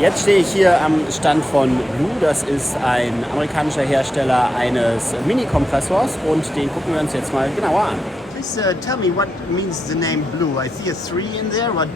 Jetzt stehe ich hier am Stand von Blue. Das ist ein amerikanischer Hersteller eines Mini-Kompressors und den gucken wir uns jetzt mal genauer an. Please tell me what means the name Blue. I see a 3 in there. What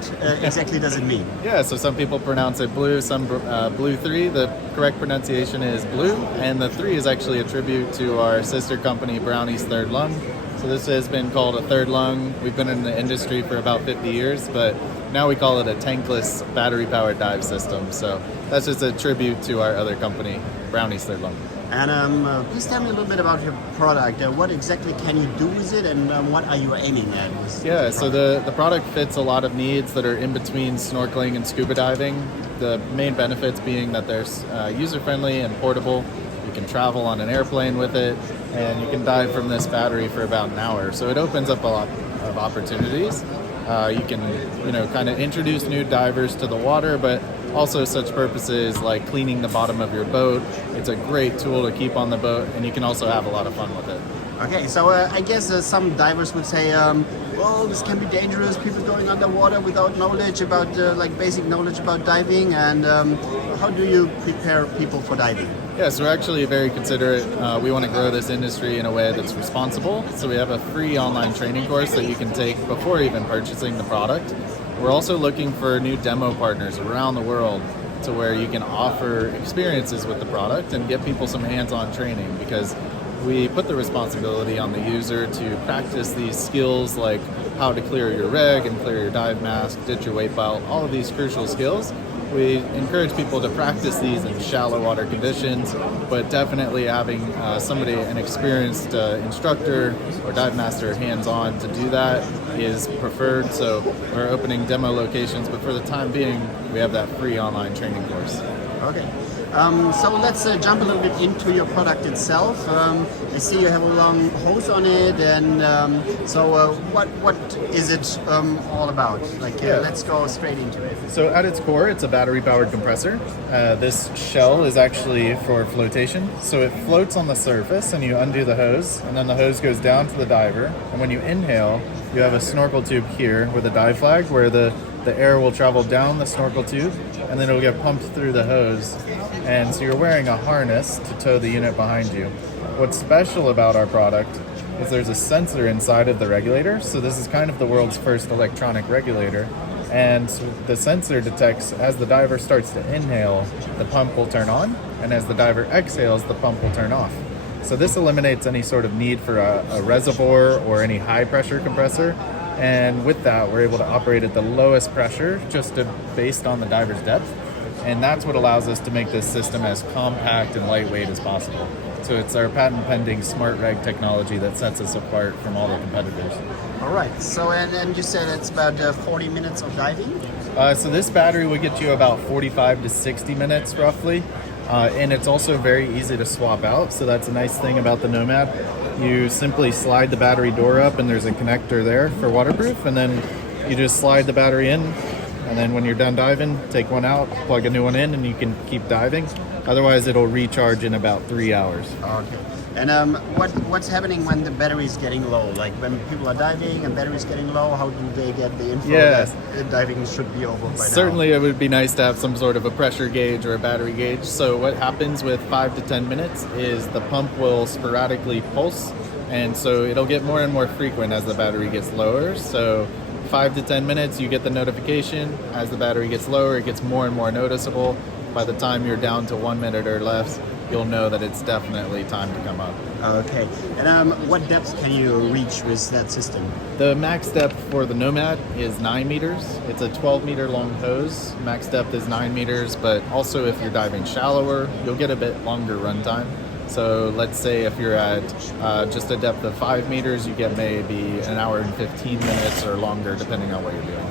exactly does it mean? Yeah, so some people pronounce it blue, some Blu3. The correct pronunciation is blue, and the 3 is actually a tribute to our sister company, Brownie's Third Lung. So this has been called a third lung. We've been in the industry for about 50 years, but now we call it a tankless battery-powered dive system. So that's just a tribute to our other company, Brownie's Third Lung. And please tell me a little bit about your product. What exactly can you do with it, and what are you aiming at? Yeah, so the product fits a lot of needs that are in between snorkeling and scuba diving. The main benefits being that they're user-friendly and portable. You can travel on an airplane with it, and you can dive from this battery for about an hour. So it opens up a lot of opportunities. You can, kind of introduce new divers to the water, but also such purposes like cleaning the bottom of your boat. It's a great tool to keep on the boat, and you can also have a lot of fun with it. Okay, so I guess some divers would say, well, this can be dangerous, people going underwater without knowledge about, basic knowledge about diving, and how do you prepare people for diving? Yeah, so we're actually very considerate. We want to grow this industry in a way that's responsible. So we have a free online training course that you can take before even purchasing the product. We're also looking for new demo partners around the world to where you can offer experiences with the product and get people some hands-on training, because we put the responsibility on the user to practice these skills like how to clear your rig and clear your dive mask, ditch your weight belt, all of these crucial skills. We encourage people to practice these in shallow water conditions, but definitely having an experienced instructor or dive master hands-on to do that is preferred. So we're opening demo locations, but for the time being, we have that free online training course. Okay. So let's jump a little bit into your product itself. I see you have a long hose on it, and what is it all about? Let's go straight into it. So at its core, it's a battery-powered compressor. This shell is actually for flotation. So it floats on the surface, and you undo the hose, and then the hose goes down to the diver. And when you inhale, you have a snorkel tube here with a dive flag where the air will travel down the snorkel tube, and then it'll get pumped through the hose. And so you're wearing a harness to tow the unit behind you. What's special about our product is there's a sensor inside of the regulator. So this is kind of the world's first electronic regulator. And the sensor detects as the diver starts to inhale, the pump will turn on. And as the diver exhales, the pump will turn off. So this eliminates any sort of need for a reservoir or any high pressure compressor. And with that, we're able to operate at the lowest pressure based on the diver's depth. And that's what allows us to make this system as compact and lightweight as possible. So it's our patent-pending smart reg technology that sets us apart from all the competitors. All right. So, and you said it's about 40 minutes of diving? So this battery would get you about 45 to 60 minutes roughly. And it's also very easy to swap out. So that's a nice thing about the Nomad. You simply slide the battery door up, and there's a connector there for waterproof. And then you just slide the battery in. And then when you're done diving, take one out, plug a new one in, and you can keep diving. Otherwise, it'll recharge in about 3 hours. Okay. And what's happening when the battery is getting low? Like when people are diving and battery is getting low, how do they get the info that diving should be over by now? Certainly, it would be nice to have some sort of a pressure gauge or a battery gauge. So what happens with 5 to 10 minutes is the pump will sporadically pulse. And so it'll get more and more frequent as the battery gets lower. So 5 to 10 minutes, you get the notification. As the battery gets lower, it gets more and more noticeable. By the time you're down to 1 minute or less, you'll know that it's definitely time to come up. Okay. And what depth can you reach with that system? The max depth for the Nomad is 9 meters. It's a 12-meter long hose. Max depth is 9 meters, but also if you're diving shallower, you'll get a bit longer runtime. So let's say if you're at just a depth of 5 meters, you get maybe an hour and 15 minutes or longer, depending on what you're doing.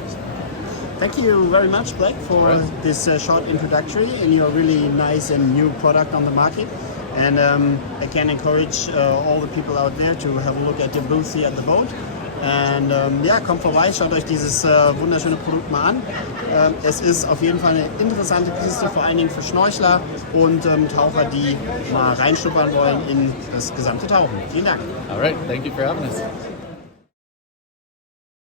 Thank you very much, Black, for this short introductory and your really nice and new product on the market. And I can encourage all the people out there to have a look at your booth here at the boat. Und kommt vorbei, schaut euch dieses wunderschöne Produkt mal an. Es ist auf jeden Fall eine interessante Kiste, vor allen Dingen für Schnorchler und Taucher, die mal reinschnuppern wollen in das gesamte Tauchen. Vielen Dank. All right, thank you for having us.